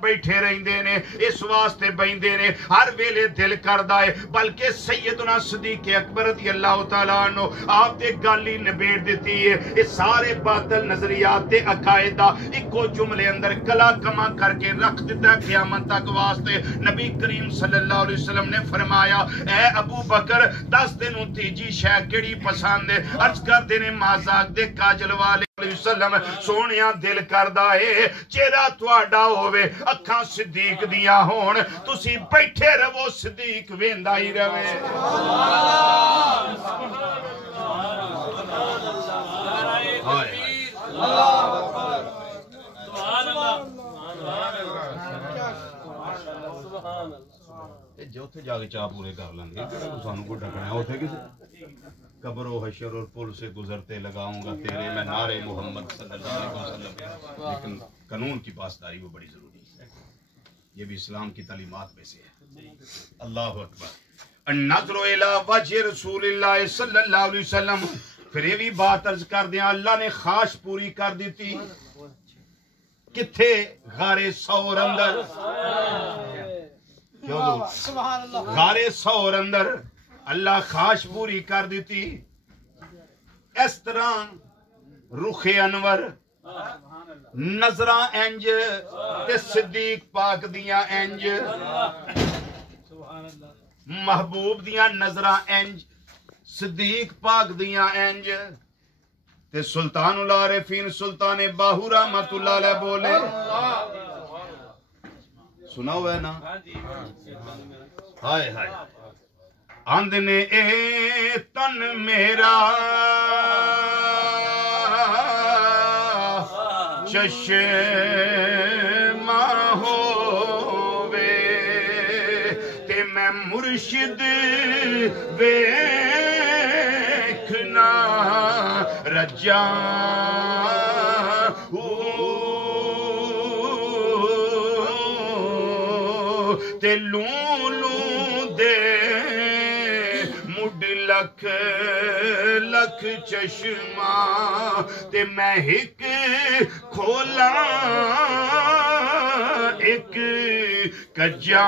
بیٹھے رہندے نے اس واسطے بہندے نے ہر ویلے دل کردا ہے بلکہ سیدنا صدیق اکبر رضی اللہ تعالیٰ عنہ آپ تے گل ہی نبیڑ دیتی ہے یہ سارے باطل نظریات تے عقائد اکو جملے اندر کلا کما کر کے رکھ دیتا ہے قیامت تک واسطے نبی کریم صلی اللہ علیہ وسلم نے فرمایا اے ابو بکر دس دنوں تیجی شے کیڑی پسند ہے عرض کر دینے مازاق دے کاجل والے وسلم سونیا دل کردا ہے چہرہ تواڈا ہووے اکھاں صدیق دیاں ہون تسی بیٹھے رہو صدیق ویندا ہی رہے جو تھے جا کے چاہ پورے کر لیں گے سانو کو ڈکنا ہے اوتھے کسے قبر و حشر اور پل سے گزرتے لگاؤں گا تیرے میں نعرے محمد صلی اللہ علیہ وسلم لیکن قانون کی پاسداری وہ بڑی ضروری ہے یہ بھی اسلام کی تعلیمات میں سے ہے اللہ اکبر النظر الی وجہ رسول اللہ صلی اللہ علیہ وسلم پھر یہ بھی بات عرض کر دیا اللہ نے خواہش پوری کر دیتی کتھے غار ثور اندر غار ثور اندر اللہ خواہش پوری کر دیتی اس طرح رخ انور نظراں انج تے صدیق پاک دیاں انج محبوب دیاں نظراں انج صدیق پاک دیاں انج تے سلطان العارفین سلطان باہو رحمت اللہ علیہ بولے سنا ہوا ہے نا ہائے ہائے آندنے اے تن میرا چشمہ ہووے تے میں مرشد ویکھنا رجا تے لوں لوں دے مڈ لکھ لکھ چشمہ تے میں ایک کھولا ایک کجا